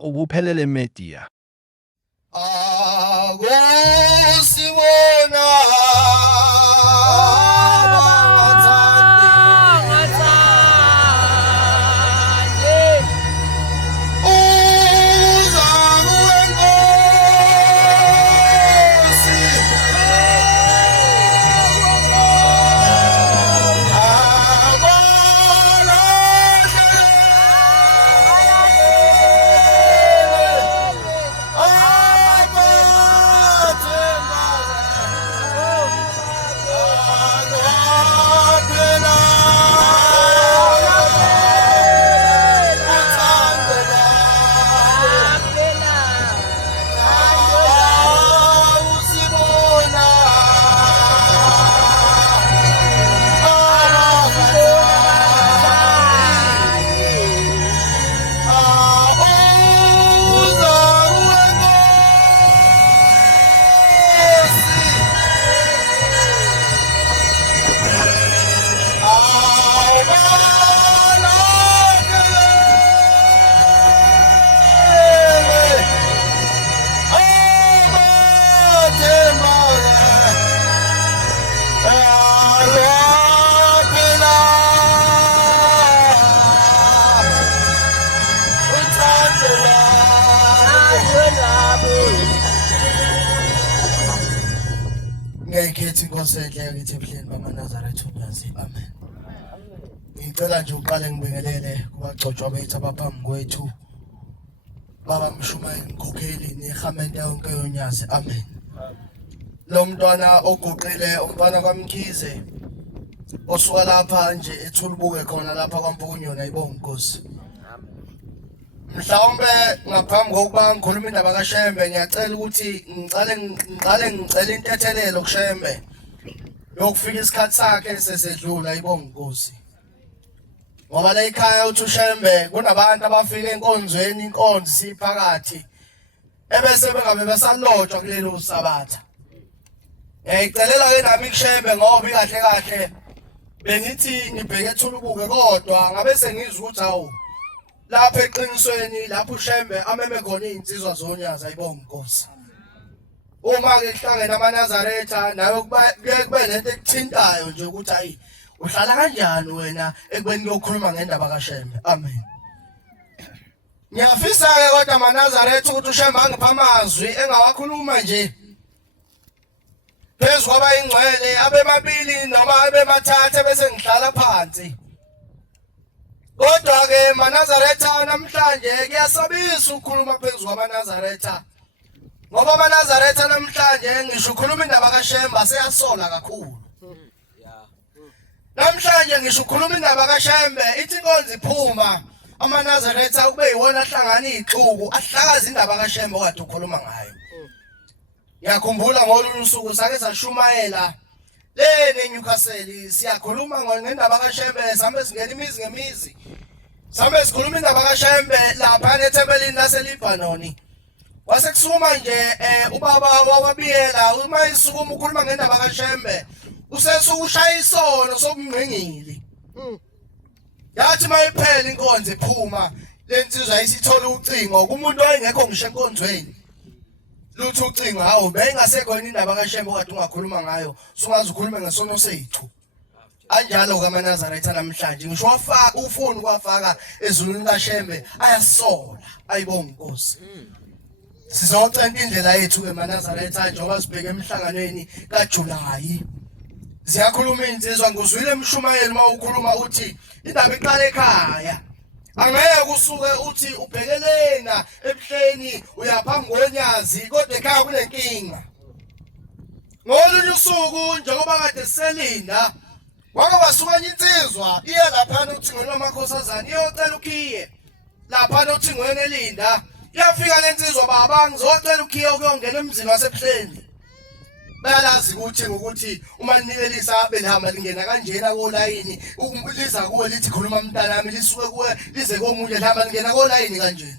ubuphelele media. Akusibona ngekhethi inkosi enhle kithi ebuhleni bamaNazaretha unyazi. Amen. Ngicela nje uqale ngibingelele kubagcotshwa bethu abaphambi kwethu, baba Mshumayeli Nkhokheli nehamende yonke yonyazi. Amen. Lo mntwana oguqile umfana kaMkhize osuka lapha nje eThulubuke khona lapha kwaMpukunyona, ayibonge inkosi. Mhlawumbe ngaphambi kokuba ngikhuluma indaba kaShembe ngiyacela ukuthi ngiqale ngicela intethelelo kuShembe yokufika isikhathi sakhe sesedlula, ayibonge inkosi. Ngoba la ekhaya uthi uShembe kunabantu abafika enkonzweni, inkonzo siphakathi ebese bengabe besalotshwa kulelo sabatha. Ngicelela ke nami kuShembe ngoba ikahle kahle bengithi ngibheke eThulubuke kodwa ngabe sengizwa ukuthi hawu lapha eqinisweni lapho uShembe ameme khona izinsizwa zonyazi, ayibonge inkosi. Uma ke kuhlangene amaNazaretha nayo kube lento ekuthintayo nje ukuthi hayi uhlala kanjani wena ekubeni kuyokhuluma ngendaba kaShembe. Amen. Ngiyafisa ke kodwa amaNazaretha ukuthi uShembe angipha amazwi engawakhuluma nje phezu kwaba ingcwele abemabili noma abemathathu bese ngihlala phansi. Kodwa ke amaNazaretha namhlanje kuyasabisa ukukhuluma phezu kwamaNazaretha, ngoba amaNazaretha namhlanje ngisho ukhuluma indaba kaShembe seyasola kakhulu. Namhlanje ngisho ukhuluma indaba kaShembe ithi inkonzo iphuma amaNazaretha kube yiwona ahlangana ixuku ahlakaza indaba kaShembe okade ukhuluma ngayo. Ngiyakhumbula ngolunye usuku sake sashumayela eNewcastle siyakhuluma ngendaba kaShembe, sambe singena imizi ngemizi, sambe sikhuluma indaba kaShembe lapha eThempelini laseLibanoni. Kwase kusukuma nje ubaba wakwabiyela uma isukuma ukhuluma ngendaba kaShembe usesuka ushaya isono sokungqingili. Yathi mayiphela inkonzo iphuma lensizwa isithola ucingo kumuntu oyengekho ngisho enkonzweni. Lutho ucingo hawo beyingasekho indaba kaShembe okade ungakhuluma ngayo, sungaze ukhulume ngesono sethu. Anjalo kaMaNazaretha namhlanje ngisho wafaka ufuni kwafaka ezulwini kaShembe ayasola, ayibonge inkosi. Sizocenta indlela yethu ke maNazaretha njengoba sibheke emhlanganweni kaJulayi. Ziyakhuluma insizwa, nguzwile Mshumayeli uma ukhuluma uthi indaba iqala ekhaya. Angeke usuke uthi ubhekelena ebuhleni uyaphambi konyazi kodwa ekhaya kunenkinga. Ngolunye usuku njengoba kade siselinda wake wasukanya insizwa iye lapha uthingweni lwamakhosazana iyocela ukhiye lapha uthingweni elinda. Yafika lensizwa baba ngizocela ukhiye ukuyongena emzini wasebuhleni. Bayalazi ukuthi uma nikelisa belihamba lingena kanjena kolayini liza kuwe lithi khuluma mntanami lisuke kuwe lize komunye lihamba lingena kolayini kanjena.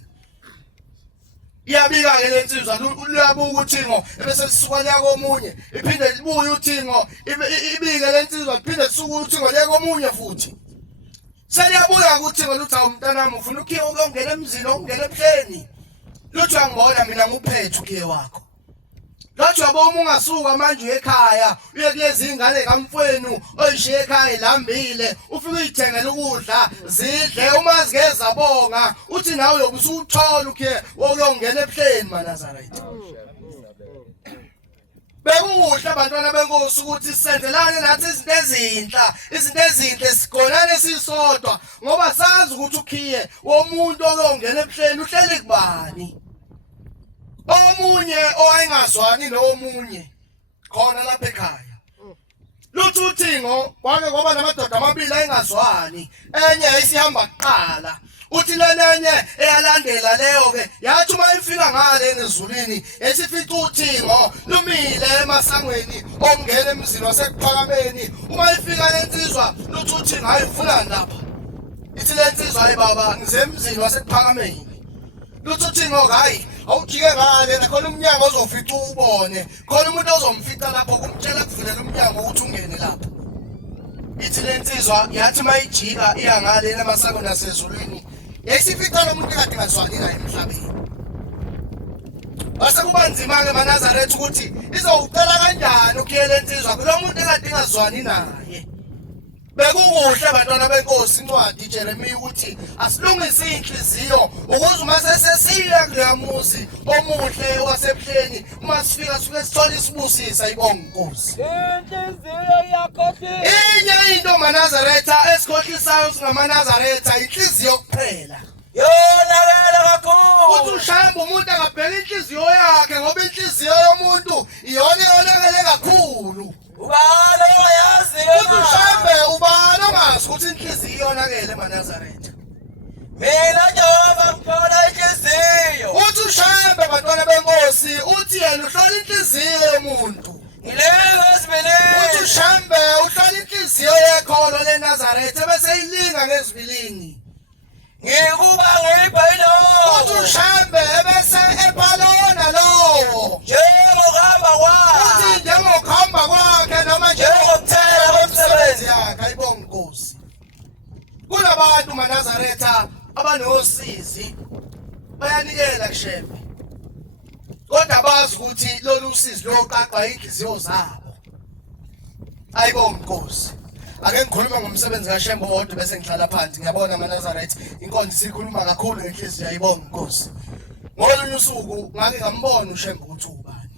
Iyabika ke lensizwa luyabuka uthingo ebese lisuka liya komunye iphinde libuye uthingo ibike lensizwa liphinde lisuka uthingo liya komunye futhi. Seliyabuya ukuthi ngoluthi awumntanami ufuna ukhiye ukungena emzini ongena ebuhleni. luthi uyangibona mina nguphethe ukiye wakho. Lathi uyabona ungasuka manje uye ekhaya uye kulezi ingane kamfwenu oyishiye ekhaya ilambile ufike uyithengela ukudla zidle uma zigeza bonga uthi nawe uyobusuthola ukiye wokuyongena ebuhleni maNazaretha. Bekuhle abantwana benkosi ukuthi sisenzelane nathi izinto ezinhle sigonane sisodwa ngoba sazi ukuthi ukhiye womuntu okuyongena ebuhleni uhleli kubani. Omunye owayengazwani nomunye khona lapha ekhaya. Luthi uthingo kwake ngoba namadoda amabili ayengazwani enye isihamba kuqala. Uthi lenenye eyalandela leyo ke yathi uma ifika ngale ezulwini esifica uthingo lumile emasangweni ongena emzini wasekuphakameni uma ifika lensizwa luthi uthingo ayifuna lapha. Ithi lensizwa hayi baba ngizemzini wasekuphakameni. Luthi uthingo hayi awujike ngale nakhona umnyango ozofica ubone khona umuntu ozomfica lapho kumtshela kuvulela umnyango ukuthi ungene lapha. Ithi lensizwa yathi mayijika iyangale emasangweni nasezulwini yesifica lo muntu kade ngazwani naye emhlabeni. Base kuba nzima ke maNazaretha ukuthi izowucela kanjani ukuyela insizwa kulo muntu kade ngazwani naye. Bekukuhle abantwana benkosi incwadi Jeremiya ukuthi asilungise inhliziyo ukuze uma sesesiya kuleya muzi omuhle wasebuhleni uma sifika suke sithola isibusisa ibonga inkosi. Inhliziyo yakhohlisa. Inye into maNazaretha esikhohlisayo singamaNazaretha inhliziyo kuphela. Yonakala kakhulu. Uthi ushamba umuntu akabheka inhliziyo yakhe ngoba inhliziyo yomuntu iyona eyonakele kakhulu. Ubani oyazi Uthi ushambe ubani ongazi ukuthi inhliziyo iyonakele maNazaretha. mina Jehova ngithola inhliziyo. Uthi ushambe abantwana benkosi uthi yena uhlola inhliziyo yomuntu. Ngilinga esibilini. Uthi ushambe uhlola inhliziyo yekholo leNazaretha bese ilinga ngezibilini. Ngikuba ngibhayilo. Uthi ushambe bese ephalona lowo. Njengokuhamba kwakhe. Uthi njengokuhamba kwakhe noma Njengokuthela kwemisebenzi yakhe ayibonga inkosi. Kunabantu maNazaretha abanosizi bayanikela kushembe. Kodwa bazi ukuthi lolu usizi loqaqwa inhliziyo zabo. Ayibonga inkosi. Ake ngikhuluma ngomsebenzi kaShembe wodwa bese ngihlala phansi ngiyabona maNazaretha inkonzo sikhuluma kakhulu ngenhliziyo ayibonga inkosi. Ngolunye usuku ngake ngambona uShembe ukuthi ubani.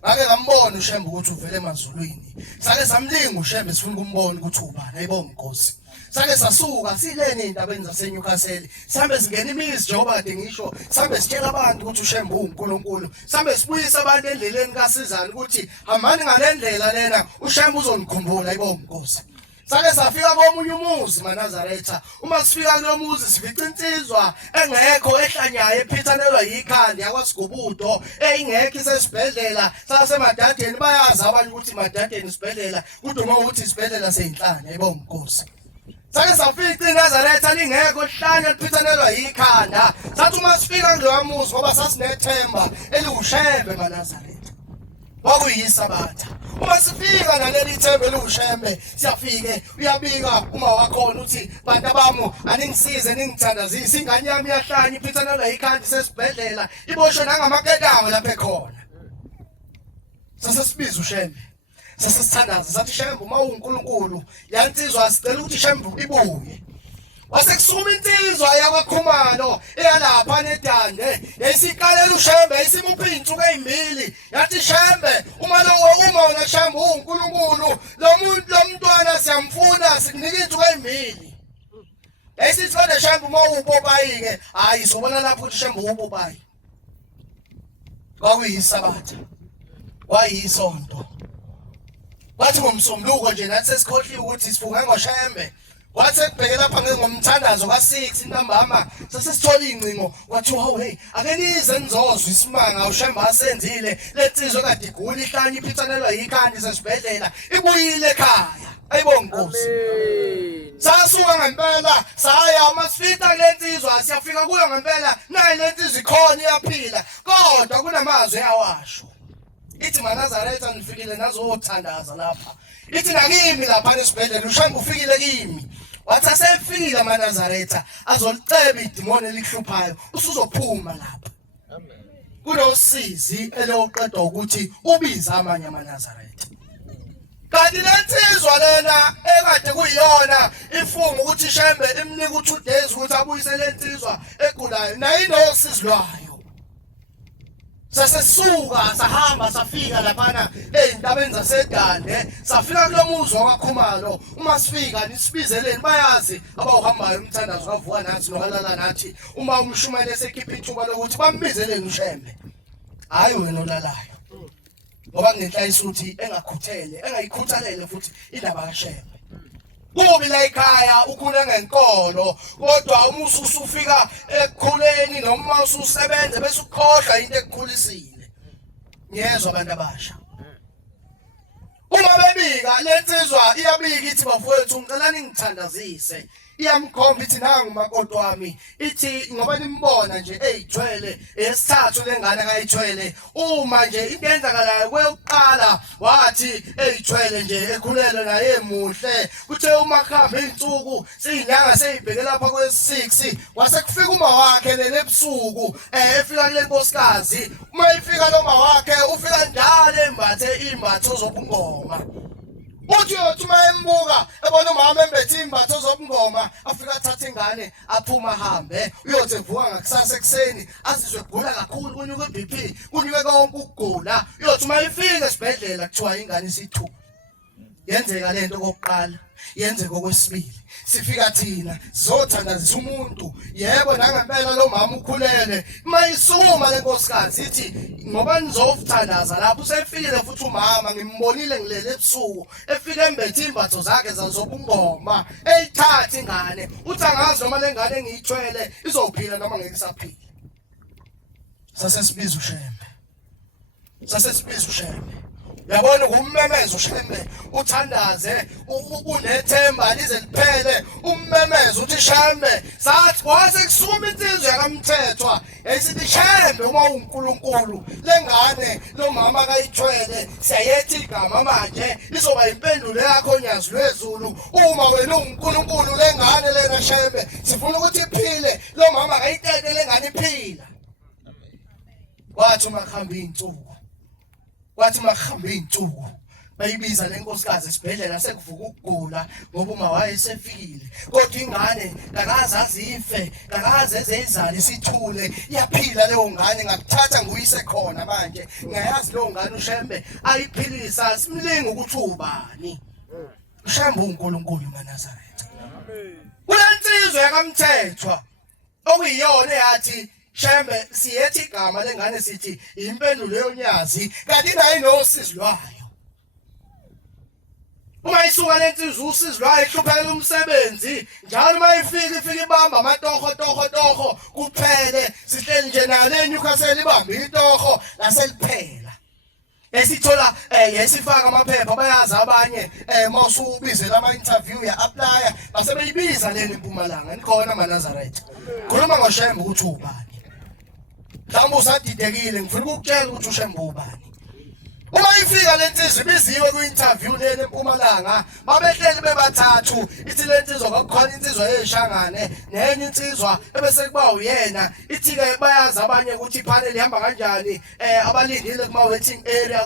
Ngake ngambona uShembe ukuthi uvele emazulwini. Sake samlinga uShembe sifuna ukumbona ukuthi ubani ayibonga inkosi. Sake sasuka sileni endabeni zaseNewcastle. Sambe singena imizi njengoba kade ngisho. Sambe sitshela abantu ukuthi uShembe uNkulunkulu. Sambe sibuyisa abantu endleleni kaSizana ukuthi hambani ngalendlela lena uShembe uzonikhumbula ayibonga inkosi. Sake safika komunye umuzi maNazaretha. Uma sifika kulo muzi sifica insizwa engekho ehlanyayo ephithanelwa yikhanda yakwaSigubudo engekho isesibhedlela sasemadadeni bayazi abantu ukuthi madadeni isibhedlela kuduma ukuthi isibhedlela seyinhlanya ayibonga inkosi. Sake safika iNazaretha lingekho ehlanya liphithanelwa yikhanda. Sathi uma sifika kulo muzi ngoba sasinethemba eliwuShembe maNazaretha. Kwakuyisabatha. Uma sifika naleli themba eliwuShembe siyafike uyabika uma wakhona uthi bantu abami aningisize ningithandazise ingane yami yahlanya iphithanelwa yikhanda sesibhedlela iboshwe nangamaketawe lapha ekhona. Sasesibiza uShembe. Sasesithandaza sathi Shembe uma uNkulunkulu yansizwa sicela ukuthi Shembe ibuye. Wasekusuma insizwa yakwaKhumalo eyalapha neDande yayisikalela uShembe isimupha insuku ezimbili yathi Shembe uma wona Shembe uNkulunkulu lo mntwana siyamfuna sikunika insuku ezimbili. Yayisithi kodwa Shembe uma upopayi ke hayi sobona lapho ukuthi Shembe upopayi. Kwakuyisabatha. Kwayisonto. Wathi ngomsombuluko nje nathi sesikhohliwe ukuthi sifunga ngoShembe. Wathi ekubheke lapha ngomthandazo ka6 ntambama sasesithola incingo kwathi hawu hey ake nize nizozwa isimanga uShembe asenzile lensizwe kade igula ihlanya iphithanelwa yikhanda sesibhedlela ibuyile ekhaya ayibonga inkosi. Sasuka ngempela saya uma sifika lensizwa siyafika kuyo ngempela nayi lensizwe ikhona iyaphila kodwa kunamazwi awasho. Ithi maNazaretha nifikile nazothandaza lapha. Ithi nakimi lapha esibhedlela uShembe ufikile kimi. Wathi asefikile maNazaretha azoliceba idimoni elihluphayo usuzophuma lapha. Amen. kunosizi eloqedwa ukuthi ubize amanye amaNazaretha. Kanti lensizwa lena ekade kuyiyona ifunga ukuthi Shembe imnika u2 days ukuthi abuyise lensizwa egulayo nayo inosizi lwayo. Sasisuka sahamba safika laphana ezintabeni zaseDande safika kulomuzi wakwaKhumalo. Uma sifika nisibizeleni bayazi abawuhambayo umthandazo kavuka nathi nokalala nathi uma umshumane esekhipha ithuba lokuthi bambizeleni uShembe. Hayi wena olalayo. Ngoba ngenhlayisa ukuthi engakhuthele engayikhuthalele futhi indaba kaShembe. Kubi la ekhaya ukhule ngenkolo kodwa uma usufika ekukhuleni noma ususebenza bese ukhohlwa into ekukhulisile. Ngiyezwa abantu abasha. Uma bebika lensizwa iyabika ithi bafowethu ngicela ningithandazise. Iyamkhomba ithi nangu umakoti wami ithi ngoba nimbona nje eyithwele esithathu lengane akayithwele uma nje into eyenzakalayo kweyokuqala wathi eyithwele nje ekhulelwe naye emuhle kuthe uma khamba izinsuku siyinyanga seyibheke lapha kwesi6 wase kufika uma wakhe lele ebusuku efika kule nkosikazi uma ifika noma wakhe ufika njalo embathe imbatho zobungoma. Uthi uma embuka ebona umama embethe imbatho zobungoma afika athatha ingane aphuma ahambe uyothi evuka ngakusasa ekseni azizwe egula kakhulu kunyuka iBP kunyuka konke ukugula uyothi uma ifika esibhedlela kuthiwa ingane isithu. Yenzeka lento kokuqala yenzeka okwesibili sifika thina sizothandazisa umuntu yebo nangempela lo mama ukhulele mayisukuma lenkosikazi ithi ngoba nizovuthandaza lapho usefikile futhi umama ngimbonile ngilele ebusuku efike embethe imbatho zakhe zazobungoma eyithatha ingane uthi angazi noma lengane engiyithwele izophila noma ngeke isaphile. Sasesibiza uShembe yabona kumemeza uShembe uthandaze unethemba lize liphele ummemeza uthi Shembe sathi wase kusuma insizwe yakamthethwa esithi Shembe uma uNkulunkulu lengane lo mama akayithwele siyayethi igama manje izoba impendulo yakho nyazi lwezulu uma wena uNkulunkulu lengane lena Shembe sifuna ukuthi iphile lo mama akayitete lengane iphila. Wathi makhamba iy'nsuku bayibiza lenkosikazi esibhedlela sekuvuka ukugula ngoba uma wayesefikile kodwa ingane kakaze azife kakaze ezeyizale isithule iyaphila leyo ngane ngakuthatha nguyise khona manje ngiyayazi leyo ngane uShembe ayiphilisa simlinga ukuthi ubani uShembe uNkulunkulu maNazaretha. Kulensizwe yakamthethwa okuyiyona eyathi Shembe siyethi igama lengane sithi impendulo yonyazi kanti nayo inosizi lwayo. Uma isuka lensizwe usizi lwayo ihluphekela umsebenzi njalo uma ifika ibamba amatoho kuphele sihleli nje nale eNewcastle ibambe itoho laseliphela. Esithola yesifaka amaphepha bayazi abanye mawusubizela ama interview ya apply base beyibiza leni eMpumalanga nikhona maNazaretha. Khuluma ngoShembe ukuthi ubani. Mhlawumbe usadidekile ngifuna ukutshela ukuthi uShembe ubani. Uma ifika lensizwe ibiziwe ku-interview leni eMpumalanga babehleli bebathathu ithi lensizwa kwakukhona insizwa yeshangane nenye insizwa ebese kuba uyena ithi-ke bayazi abanye ukuthi ipanel ihamba kanjani abalindile kuma-waiting area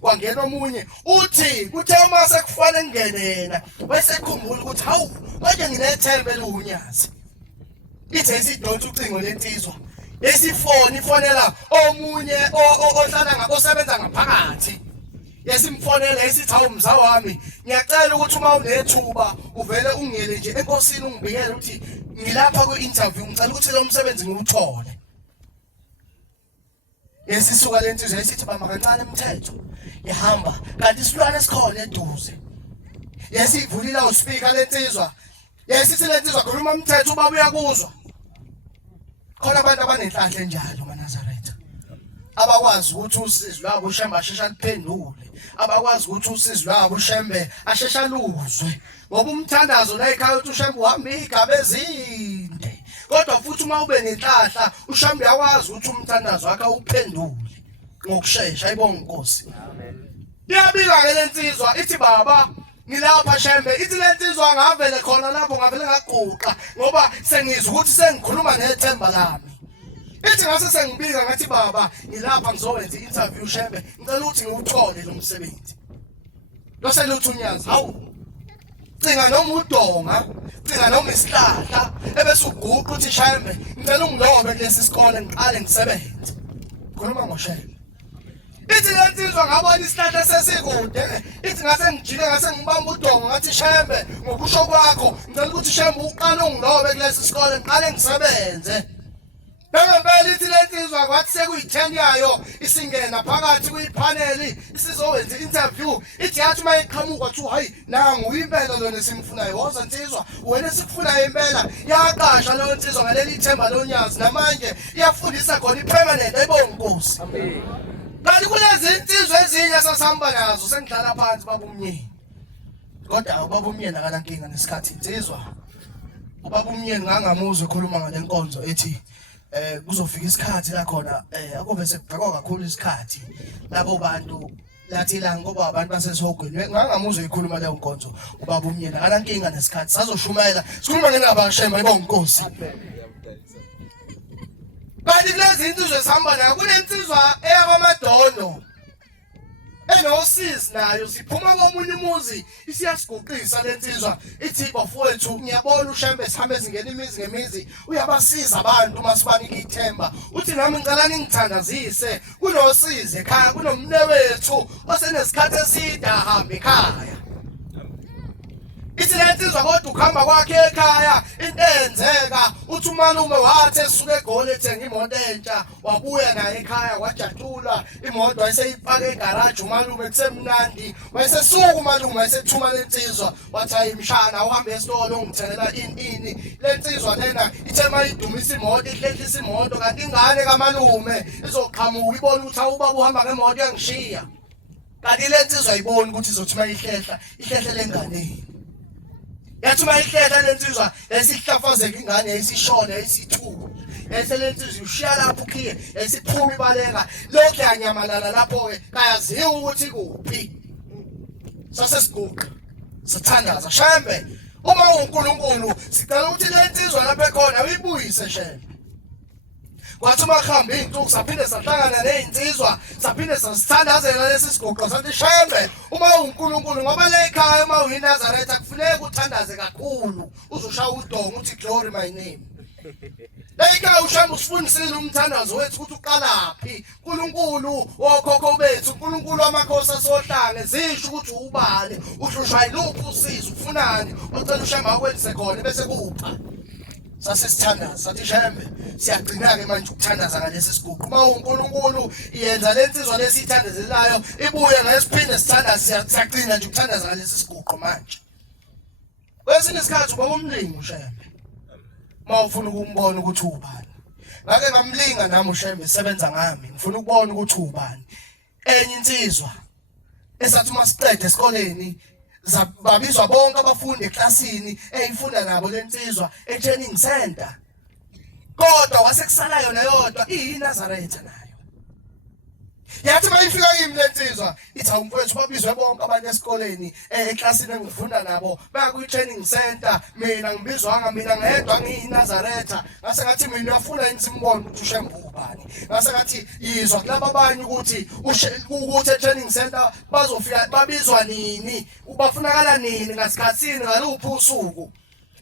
kwangena omunye uthi kuthe uma sekufanele ngene yena wesekhumbula ukuthi hawu manje nginethemba eliwunyazi ithe isidonsa ucingo lensizwa esifoni ifonela omunye osebenza ngaphakathi yesimfonela esithi hawu mza wami ngiyacela ukuthi uma unethuba uvele ungiyele nje enkosini ungibikele ukuthi ngilapha ku-interview ngicela ukuthi lo msebenzi ngiwuthole. Yesisuka lensizwe esithi bamba kancane umthetho ihamba kanti isilwane esikhona eduze yesivulile uspeaker lensizwa yesithi lensizwa khuluma umthetho ubaba uyakuzwa. Khona abantu abanenhlahla enjalo maNazaretha abakwazi ukuthi usizi lwabo uShembe ashesha liphendule abakwazi ukuthi usizi lwabo uShembe ashesha luzwe ngoba umthandazo la ekhaya uthi uShembe uhamba igaba ezinde kodwa futhi uma ube nenhlahla uShembe uyakwazi ukuthi umthandazo wakhe uphendule ngokusheshsha. Ayibonge inkosi. Amen. Iyabika ke lensizwa ithi baba ngilapha Shembe ithi lensizwa ngavele khona lapho ngavele ngaguqa ngoba sengizwa ukuthi sengikhuluma nethemba lami. Ithi ngase sengibika ngathi baba ngilapha ngizowenza i-interview Shembe ngicela ukuthi ngiwuthole lo msebenzi. Lose luthunyaza hawu cinga noma udonga cinga noma isihlahla ebese uguqa uthi Shembe ngicela ungilobe kulesi sikole ngiqale ngisebenze. Khuluma ngoShembe. Ithi lensizwa ngabona isihlahla sesikude ithi ngase ngijike ngase ngibamba udonga ngathi Shembe ngokusho kwakho ngicela ukuthi Shembe uqale ungilobe kulesi sikole ngiqale ngisebenze. Ngempela ithi lensizwa kwathi sekuyi-10 yayo isingena phakathi kwipaneli isizowenza i-interview ithi yathi uma iqhamuka kuthiwa hayi nangu impela lona simfunayo woza nsizwa wena sikufunayo impela yaqasha leyo nsizwa ngaleli ithemba lonyazi namanje iyafundisa khona i-permanent ayibonge inkosi. Kanti kulezi insizwa ezinye sasihamba nazo sengidlala phansi baba umnyeni kodwa ubaba umnyeni akanankinga nesikhathi insizwa. Ubaba umnyeni ngangamuzwe ekhuluma ngale nkonzo ethi kuzofika isikhathi la khona akube sekubhekwa kakhulu isikhathi labo bantu lathi la ngoba abantu basesihogweni ngangamuzwe ikhuluma leyo nkonzo ubaba umnyeni akanankinga nesikhathi sazoshumayela sikhuluma ngendaba Shembe ayibonge inkosi. Kanti kulezi insizwa esihamba nayo kunensizwa eyakwaMadondo enosizi nayo siphuma komunye umuzi isiyasiguqisa lensizwa ithi bafowethu ngiyabona uShembe sihambe singena imizi ngemizi uyabasiza abantu masibanika ithemba uthi nami ngicela ningithandazise kunosizi ekhaya kunomnewethu osenesikhathi eside ahamba ekhaya. Ithi lensizwa kodwa ukuhamba kwakhe ekhaya into eyenzeka uthi umalume wathi esuke eGoli ethenga imoto entsha wabuya naye ekhaya wajatula imoto wayeseyipaka egaraji umalume kusemnandi wayesesuka umalume wayesethuma lensizwa wathi hayi mshana uhambe esitolo ungithengela ini lensizwa lena ithe mayidumisa imoto ihlehlisa imoto kanti ingane kamalume izoqhamuka ibona ukuthi awubaba uhamba ngemoto yangishiya kanti lensizwa ayiboni ukuthi izothi mayihlehla ihlehle lenganeni. Yathi uma ihlehla lensizwa yasihlafazeka ingane yayisishona yayisithuka yaselensizwa ushiya lapho ukhiye yayisiphuma ibaleka lokhu yanyamalala lapho ke kayaziwa ukuthi kuphi sasesiguqa sithandaza Shembe uma uNkulunkulu sicela ukuthi lensizwa lapha ekhona uyibuyise Shembe. Kwathi uma khamba izinsuku saphinde sahlangana nezinsizwa saphinde sasithandazela lesi siguqo sathi Shembe uma uNkulunkulu ngoba le ekhaya uma uyiNazaretha akufuneki uthandaze kakhulu uzoshaya udonga uthi glory my name. La ekhaya uShembe usifundisile umthandazo wethu ukuthi uqalaphi uNkulunkulu wokhokho bethu uNkulunkulu wamakhosi asohlanga zisho ukuthi ubani uhlushwa iluphi usizo ufunani ucela uShembe akwenze khona bese kupha. Sasesithandaza sathi Shembe siyagcina-ke manje ukuthandaza ngalesi siguqo uma uNkulunkulu yenza lensizwa lesiyithandazelayo ibuye ngesiphinde sithandaza siyagcina nje ukuthandaza ngalesi siguqo manje. Kwesinye isikhathi uba umlingi uShembe uma ufuna ukumbona ukuthi ubani ngake ngamlinga nami uShembe sebenza ngami ngifuna ukubona ukuthi ubani. Enye insizwa esathi uma siqede esikoleni babizwa bonke abafundi eklasini eyifunda nabo lensizwa etraining center kodwa wasekusala yona yodwa iyiNazaretha nayo. Yathi mayifika kimi lensizwa ithi awumfowethu babizwe bonke abanye esikoleni eklasini engifunda nabo baya kwi-training center mina ngibizwanga mina ngedwa ngiyiNazaretha ngase ngathi mina uyafuna yini simbone ukuthi uShembe ubani ngase ngathi yizwa kulabo abanye ukuthi e-training center bazofika babizwa nini ubafunakala nini ngasikhatsini ngaluphi usuku.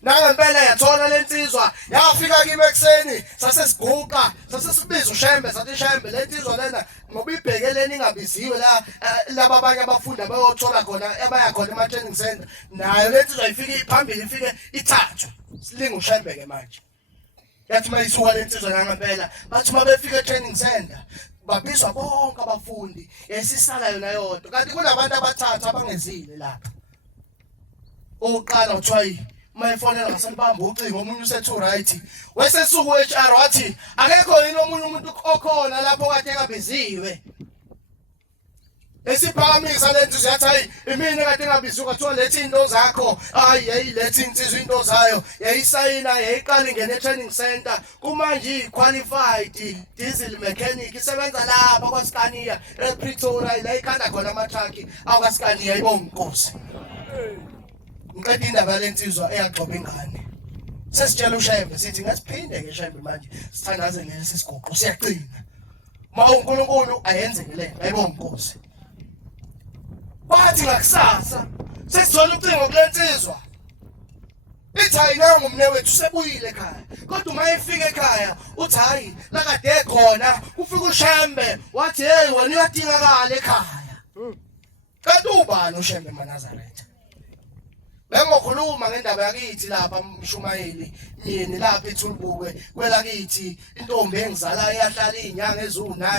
Nangempela yathola lensizwa yafika kimi ekseni sasesiguqa sasesibiza uShembe sathi Shembe lensizwa lena ngoba ibhekeleni ingabiziwe la laba abanye abafundi abayothola khona abaya khona ema-training center nayo lensizwa ifike phambili ifike ithathwe silinga uShembe ke manje. Yathi mayisuka lensizwa nangempela bathi uma befika e-training center babizwa bonke abafundi yayisisala yona yodwa kanti kunabantu abathathu abangezile lapha. Oqala uthiwa mayifonela ngaselibamba ucingo omunye usethu right wesesuku HR wathi akekho yini omunye umuntu okhona lapho kade engabiziwe. Esiphakamisa lensizwa yathi hayi imina kade engabiziwe kwathiwa lethi into zakho hayi yayilethi insizwa into zayo yayisayina yayiqala ingene training center kumanje qualified diesel mechanic isebenza lapha kwaScania ePretoria la ikhanda khona ama-truck awukaScania ayibonge inkosi. Ngiqeda indaba lensizwa eyagxoba ingane Sesitshela uShembe sithi ngasiphinde ke Shembe manje sithandaze ngelesi siguqu siyaqina. uNkulunkulu ayenzeke le ayibonga inkosi. Bathi ngakusasa sesithola ucingo kulensizwa. Ithi hayi nangu umnewethu sebuyile ekhaya. Kodwa uma efika ekhaya uthi hayi la kade ekhona ufika uShembe wathi hey wena uyadingakala ekhaya. Kanti ubani uShembe eManazaretha? Bengokhuluma ngendaba yakithi lapha Mshumayeli yini lapha eThulbuke kwelakithi intombi engizala iyahlala izinyanga ezu9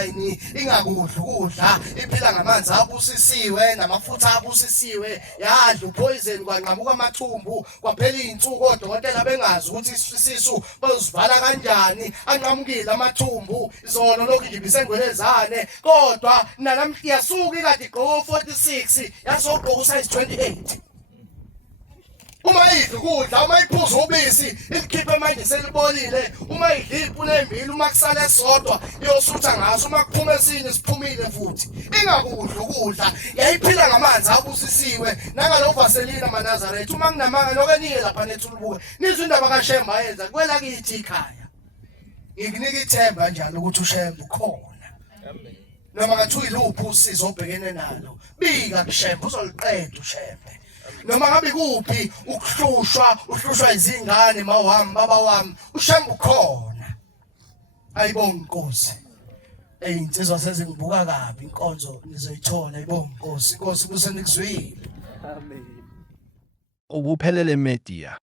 ingakudla ukudla iphila ngamanzi abusisiwe namafutha abusisiwe yadla upoison kwanqamuka amathumbu kwaphela izinsuku odokotela bengazi ukuthi isisu bazivala kanjani anqamukile amathumbu izona lokhu nje bisengwelezane kodwa nalamhla yasuka ikade igqoko 46 yasogqoka size 28. Uma idla ukudla uma iphuza ubisi ilikhiphe manje selibolile uma idla ipune embili uma kusala esodwa iyosutha ngaso uma kuphuma esinye siphumile futhi ingakudla ukudla yayiphila ngamanzi abusisiwe nangalo Vaseline Manazaretha uma kunamanga nokenike lapha neThulbuke nizwe indaba kaShembe ayenza kwela kithi ikhaya ngikunika ithemba njalo ukuthi uShembe ukhona amen noma ngathiwa iluphi usizo obhekene nalo bika kuShembe uzoliqeda uShembe. Noma ngabe kuphi uhlushwa izingane mawami baba wami uShembe ukhona ayibonga inkosi insizwa sezingibuka kabi inkonzo nizoyithola ayibonga inkosi kusenikuzwile amen. Ubuphelele media.